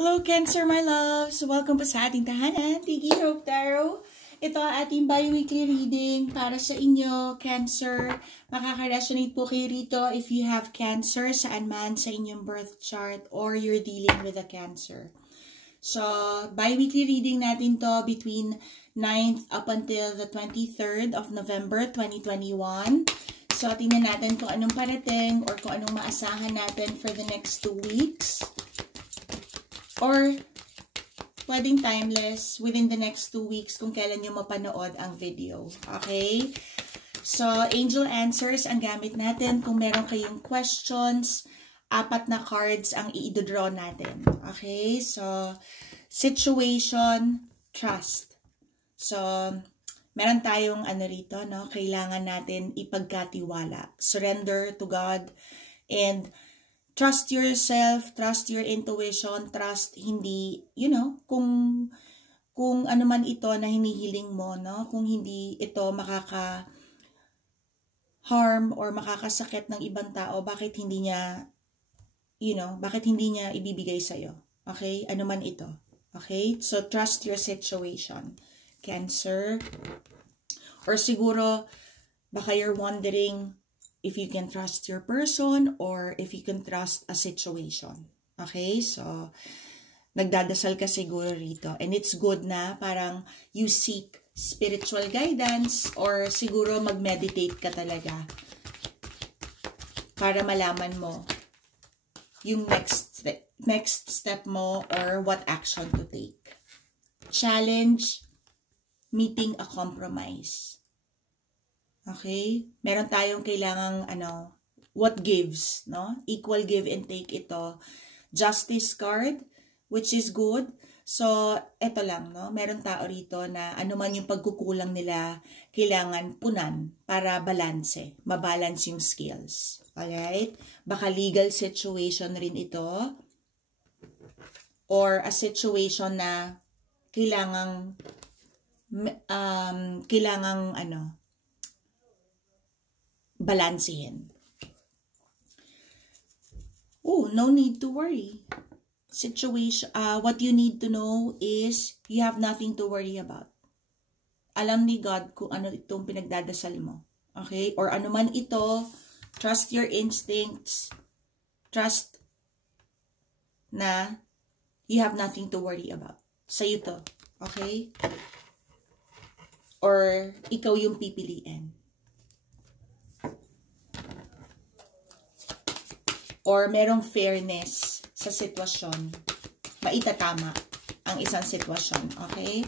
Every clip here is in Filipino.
Hello Cancer my loves! Welcome po sa ating tahanan, Tigi Hope Tarot. Ito ang ating bi-weekly reading para sa inyo, Cancer. Makaka-resonate po kayo rito if you have Cancer saan man sa inyong birth chart or you're dealing with a Cancer. So, bi-weekly reading natin to between 9th up until the 23rd of November 2021. So, tingnan natin kung anong parating or kung anong maasahan natin for the next 2 weeks. Or, pwedeng timeless within the next 2 weeks kung kailan nyo mapanood ang video. Okay? So, angel answers ang gamit natin. Kung meron kayong questions, 4 na cards ang i-draw natin. Okay? So, situation, trust. So, meron tayong rito, no? Kailangan natin ipagkatiwala. Surrender to God and trust yourself, trust your intuition, trust hindi, kung ano man ito na hinihiling mo, no? Kung hindi ito makaka-harm or makakasakit ng ibang tao, bakit hindi niya, bakit hindi niya ibibigay sa'yo? Okay? Ano man ito. Okay? So, trust your situation, Cancer. Or siguro, baka you're wondering, if you can trust your person or if you can trust a situation. Okay? So, nagdadasal ka siguro rito. And it's good na parang you seek spiritual guidance or siguro mag-meditate ka talaga para malaman mo yung next step mo or what action to take. Challenge, meeting a compromise. Okay? Meron tayong kailangang, what gives, no? Equal give and take ito. Justice card, which is good. So, ito lang, no? Meron tao rito na ano man yung pagkukulang nila, kailangan punan para mabalance yung skills. Alright? Baka legal situation rin ito. Or a situation na kailangang balansehin. Oh, no need to worry. What you need to know is you have nothing to worry about. Alam ni God kung ano itong pinagdadasal mo. Okay? Or ano man ito, trust your instincts. Trust na you have nothing to worry about. Sa'yo to. Okay? Or ikaw yung pipiliin. Or merong fairness sa sitwasyon, maitatama ang isang sitwasyon, okay?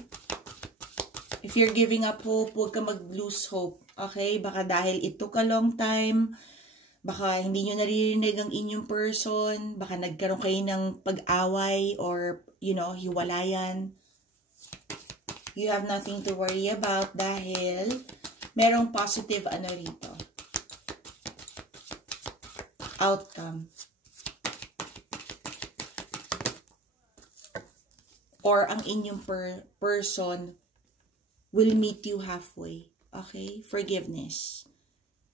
If you're giving up hope, huwag ka mag-lose hope, okay? Baka dahil it took a long time, baka hindi nyo naririnig ang inyong person, baka nagkaroon kayo ng pag-away or, hiwalayan. You have nothing to worry about dahil merong positive rito. Outcome. Or ang inyong person will meet you halfway. Okay? Forgiveness.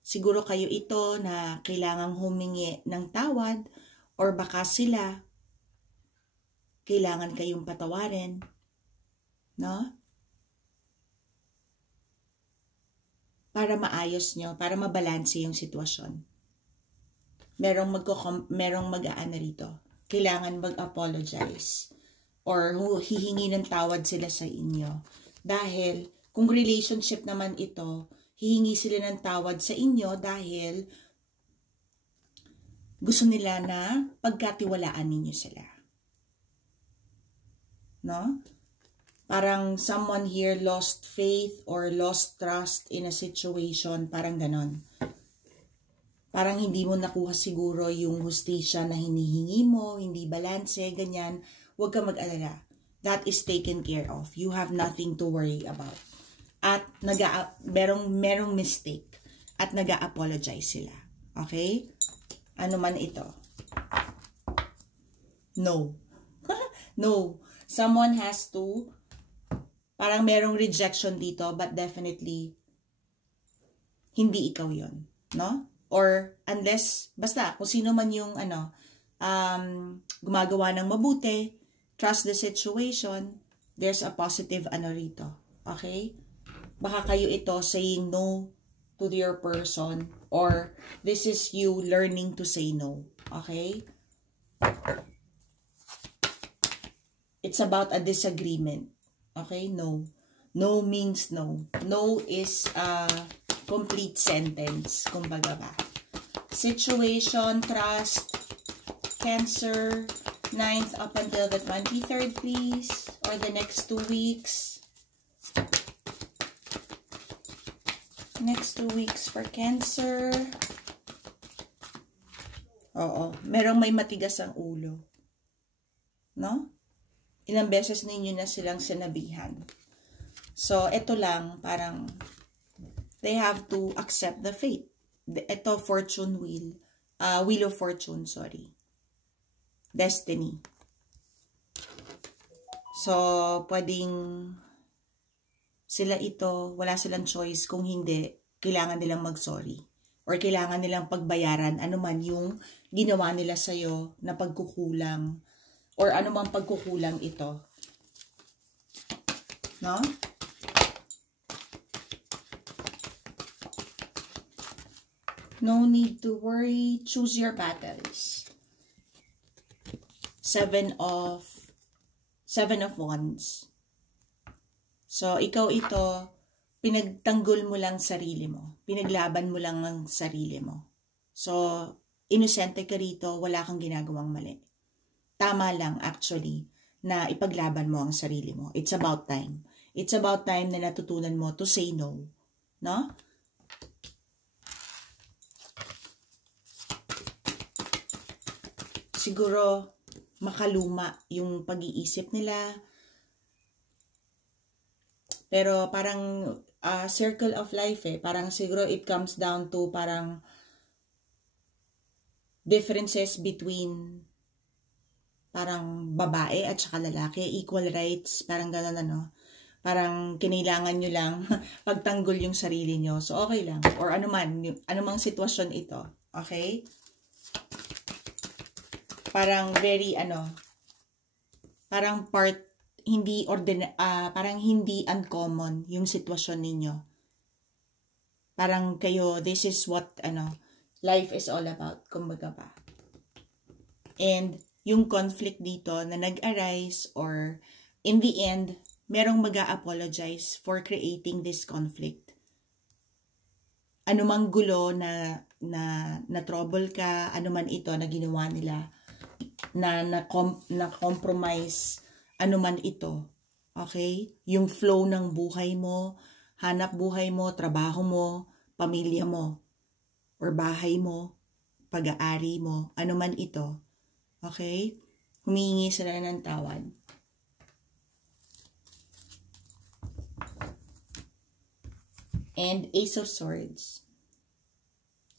Siguro kayo ito na kailangang humingi ng tawad or baka sila kailangan kayong patawarin. No? Para maayos nyo, para mabalanse yung sitwasyon. Merong mag-aano rito. Kailangan mag-apologize. Or hihingi ng tawad sila sa inyo. Dahil, kung relationship naman ito, hihingi sila ng tawad sa inyo dahil gusto nila na pagkatiwalaan ninyo sila. No? Parang someone here lost faith or lost trust in a situation. Parang ganon. Parang hindi mo nakuha siguro yung hustisya na hinihingi mo, hindi balanse, ganyan. Huwag ka mag-alala. That is taken care of. You have nothing to worry about. At merong mistake. At nag-a-apologize sila. Okay? Ano man ito? No. No. Someone has to, parang merong rejection dito, but definitely, hindi ikaw yon, no? Or unless, basta, kung sino man yung gumagawa ng mabuti, trust the situation, there's a positive ano rito. Okay? Baka kayo ito saying no to your person, or this is you learning to say no. Okay? It's about a disagreement. Okay? No. No means no. No is a complete sentence. Kumbaga ba. Situation, trust, Cancer, 9th up until the 23rd, please. Or the next 2 weeks. Next 2 weeks for Cancer. Oo. Merong may matigas ang ulo. No? Ilang beses ninyo na silang sinabihan. So, ito lang, parang they have to accept the fate. Ito, fortune wheel. Wheel of fortune, sorry. Destiny. So, pwedeng sila ito, wala silang choice. Kung hindi, kailangan nilang mag-sorry. Or kailangan nilang pagbayaran anuman yung ginawa nila sa'yo na pagkukulang. Or anumang pagkukulang ito. No? No need to worry. Choose your battles. 7 of Wands. So, ikaw ito, pinagtanggol mo lang sarili mo. Pinaglaban mo lang ang sarili mo. So, inosente ka rito, wala kang ginagawang mali. Tama lang, actually, na ipaglaban mo ang sarili mo. It's about time. It's about time na natutunan mo to say no. No? Siguro, makaluma yung pag-iisip nila. Pero parang circle of life eh. Parang siguro it comes down to parang differences between parang babae at saka lalaki. Equal rights. Parang gano'n ano. Parang kinailangan nyo lang pagtanggol yung sarili nyo. So okay lang. Or anumang sitwasyon ito. Okay? Parang very parang parang hindi uncommon yung sitwasyon ninyo. Parang kayo, this is what life is all about, kumbaga ba. And yung conflict dito na nag-arise, or in the end, merong mag-a-apologize for creating this conflict. Anumang gulo na trouble ka, anuman ito na ginawa nila, na compromise, anuman ito. Okay? Yung flow ng buhay mo, hanap buhay mo, trabaho mo, pamilya mo, or bahay mo, pag-aari mo, anuman ito. Okay? Humingi sila ng tawad. And Ace of Swords.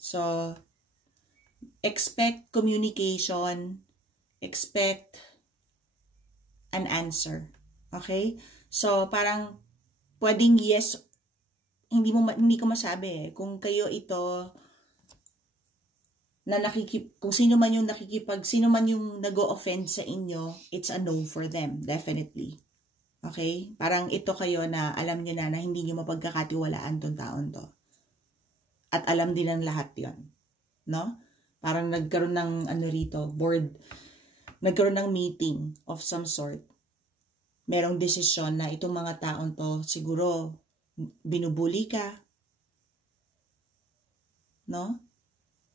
So, expect communication, expect an answer. Okay? So, parang pwedeng yes, hindi ko masabi eh. Kung kayo ito na kung sino man yung sino man yung nag-o-offend sa inyo, it's a no for them, definitely. Okay? Parang ito kayo na alam niyo na hindi niyo mapagkakatiwalaan tong taon to. At alam din ng lahat 'yon. No? Parang nagkaroon ng nagkaroon ng meeting of some sort. Merong desisyon na itong mga taon to, siguro, binubuli ka. No?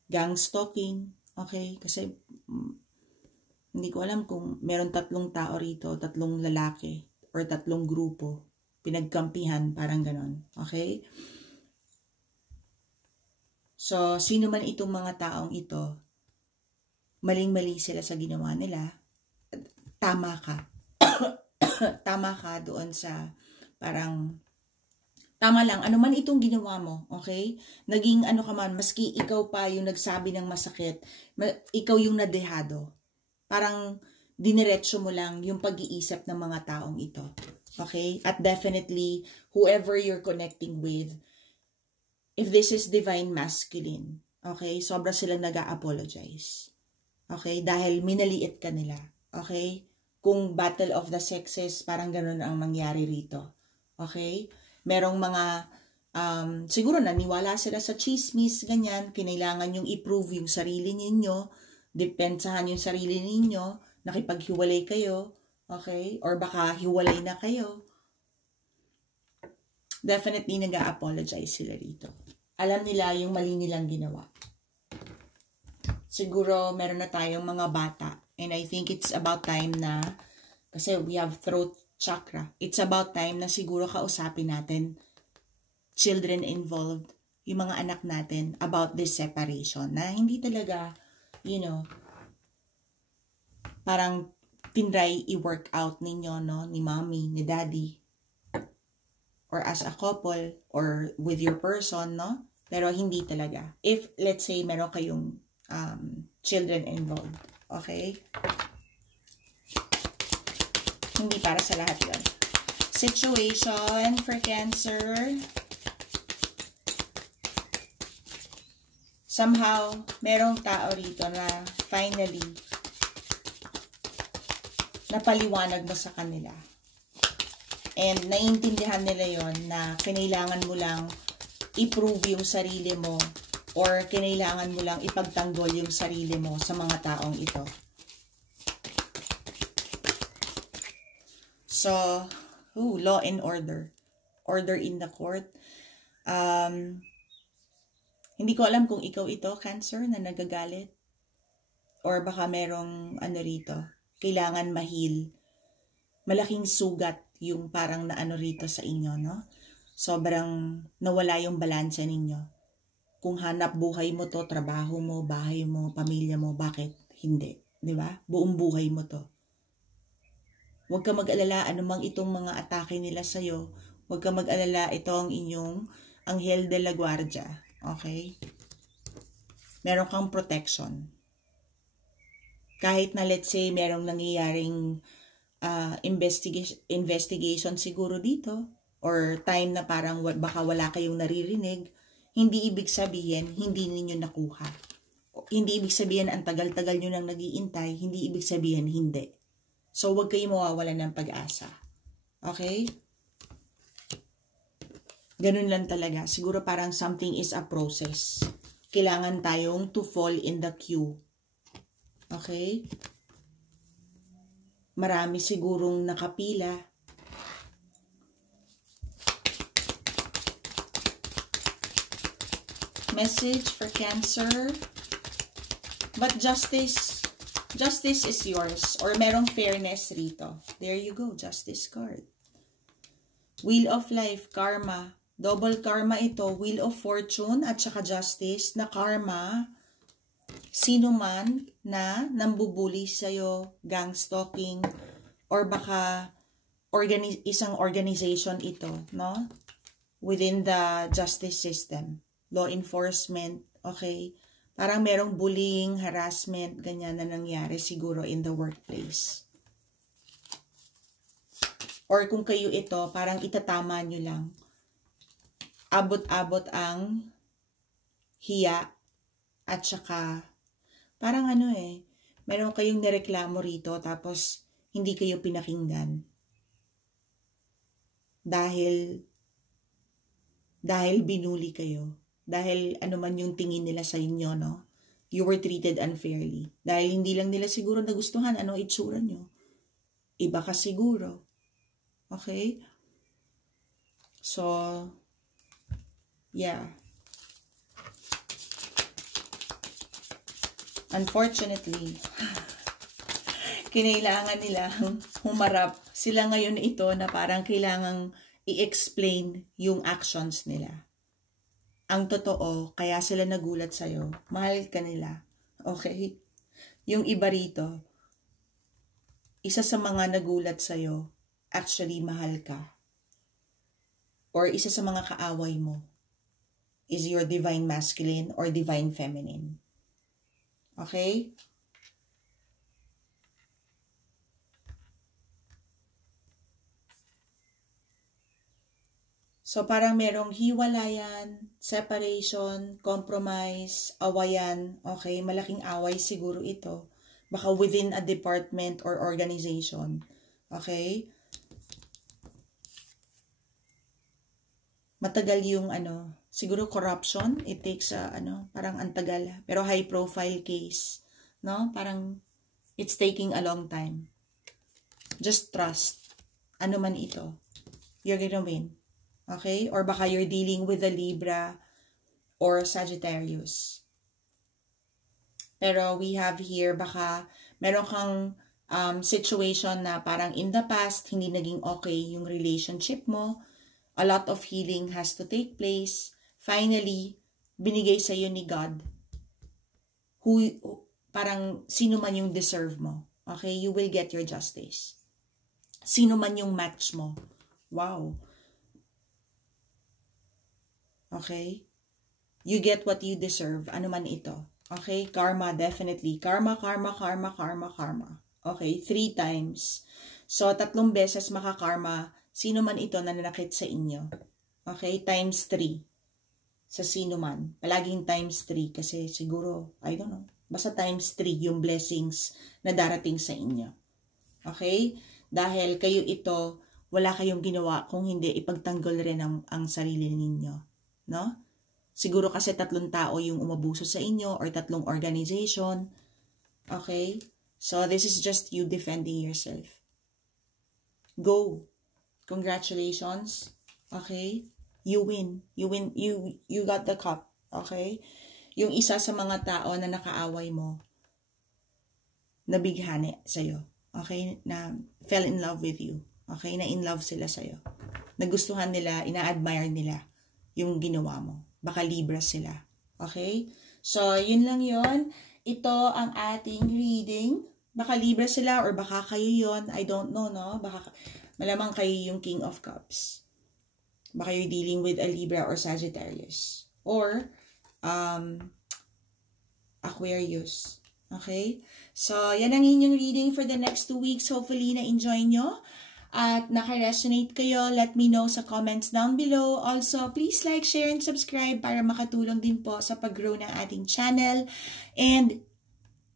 Gang stalking. Okay? Kasi, hindi ko alam kung meron 3 tao rito, 3 lalaki, or 3 grupo. Pinagkampihan, parang ganon. Okay? So, sino man itong mga taong ito, maling-mali sila sa ginawa nila, tama ka. Tama ka doon sa parang, tama lang, ano man itong ginawa mo, okay? Naging ka man, maski ikaw pa yung nagsabi ng masakit, ikaw yung nadehado. Parang diniretso mo lang yung pag-iisip ng mga taong ito. Okay? At definitely, whoever you're connecting with, if this is divine masculine, okay, sobra silang nag-a-apologize. Okay? Dahil minaliit ka nila. Okay? kung battle of the sexes, parang ganun ang nangyari rito. Okay? Merong mga, siguro naniwala sila sa chismis, ganyan, kinailangan yung i-prove yung sarili ninyo, depensahan yung sarili ninyo, nakipaghiwalay kayo, okay? Or baka hiwalay na kayo. Definitely nag-a-apologize sila rito. Alam nila yung mali nilang ginawa. Siguro meron na tayong mga bata. And I think it's about time na, kasi we have throat chakra. It's about time na siguro kausapin natin children involved, yung mga anak natin about this separation. Na hindi talaga, you know, parang tinry i-work out ninyo, no? Ni mommy, ni daddy. Or as a couple, or with your person, no? Pero hindi talaga. If, let's say, meron kayong children involved. Okay? Hindi para sa lahat yun. Situation for Cancer. Somehow, merong tao rito na finally, napaliwanag mo sa kanila. And naiintindihan nila yon na kinailangan mo lang i-prove yung sarili mo or kinailangan mo lang ipagtanggol yung sarili mo sa mga taong ito. So, law and order. Order in the court. Hindi ko alam kung ikaw ito, Cancer, na nagagalit. Or baka merong rito, kailangan mahil. Malaking sugat yung parang naano rito sa inyo, no? Sobrang nawala yung balanse ninyo. Kung hanap buhay mo to, trabaho mo, bahay mo, pamilya mo, bakit hindi? Di ba? Buong buhay mo to. Huwag ka mag-alala anumang itong mga atake nila sa'yo. Huwag ka mag-alala, ito ang inyong Anghel de la Guardia. Okay? Meron kang protection. Kahit na let's say merong nangyayaring investigation siguro dito or time na parang baka wala kayong naririnig, hindi ibig sabihin hindi ninyo nakuha. Hindi ibig sabihin ang tagal-tagal nyo nang nag-iintay, hindi ibig sabihin hindi. So, huwag kayong mawawalan ng pag-asa. Okay? Ganun lang talaga. Siguro parang something is a process. Kailangan tayong to fall in the queue. Okay? Marami sigurong nakapila. Message for Cancer. But justice is yours. Or merong fairness rito. There you go, Justice card. Wheel of Life, Karma. Double karma ito. Wheel of Fortune at saka Justice na karma. Sino man na nambubuli sa'yo, gang stalking, or baka isang organization ito, no? Within the justice system. Law enforcement, okay? Parang merong bullying, harassment, ganyan na nangyari siguro in the workplace. Or kung kayo ito, parang itatama nyo lang. Abot-abot ang hiya at saka parang meron kayong nireklamo rito tapos hindi kayo pinakinggan. Dahil binuli kayo. Dahil ano man yung tingin nila sa inyo, no? You were treated unfairly. Dahil hindi lang nila siguro nagustuhan ano itsura nyo. Iba ka siguro. Okay? So, yeah. Unfortunately, kinailangan nilang humarap. Sila ngayon ito na parang kailangang i-explain yung actions nila. Ang totoo, kaya sila nagulat sa'yo. Mahal ka nila. Okay? Yung iba rito, isa sa mga nagulat sa'yo, actually mahal ka. Or isa sa mga kaaway mo is your divine masculine or divine feminine. Okay? So, parang merong hiwalayan, separation, compromise, awayan. Okay, malaking away siguro ito. Baka within a department or organization. Okay? Matagal yung siguro corruption. It takes parang antagal. Pero high profile case. No? Parang it's taking a long time. Just trust. Ano man ito. You're gonna win. Okay? Or baka you're dealing with a Libra or Sagittarius. Pero we have here, baka meron kang situation na parang in the past, hindi naging okay yung relationship mo. A lot of healing has to take place. Finally, binigay sa iyo ni God. Parang sino man yung deserve mo. Okay? You will get your justice. Sino man yung match mo. Wow. Okay? You get what you deserve. Ano man ito. Okay? Karma, definitely. Karma, karma, karma, karma, karma. Okay? 3 times. So, 3 beses makakarma. Sino man ito na nanakit sa inyo. Okay? Times 3. Sa sino man. Palaging times 3. Kasi siguro, I don't know. Basta times 3 yung blessings na darating sa inyo. Okay? Dahil kayo ito, wala kayong ginawa kung hindi ipagtanggol rin ang sarili ninyo. No? Siguro kasi 3 tao yung umabuso sa inyo or 3 organization. Okay? So, this is just you defending yourself. Go. Congratulations. Okay? You win. You win. You got the cup. Okay? Yung isa sa mga tao na nakaaway mo, nabighani sa'yo. Okay? Na fell in love with you. Okay? Na in love sila sa'yo. Nagustuhan nila, ina-admire nila yung ginawa mo. Baka Libra sila. Okay? So, yun lang yun. Ito ang ating reading. Baka Libra sila or baka kayo yun. I don't know, no? Baka malamang kayo yung King of Cups. Baka you're dealing with a Libra or Sagittarius. Or, Aquarius. Okay? So, yan ang inyong reading for the next 2 weeks. Hopefully, na-enjoy nyo. At naka-resonate kayo, let me know sa comments down below. Also, please like, share, and subscribe para makatulong din po sa pag-grow ng ating channel. And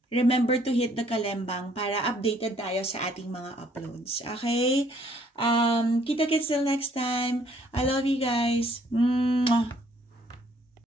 remember to hit the kalembang para updated tayo sa ating mga uploads. Okay? Kita-kits till next time. I love you guys. Mwah!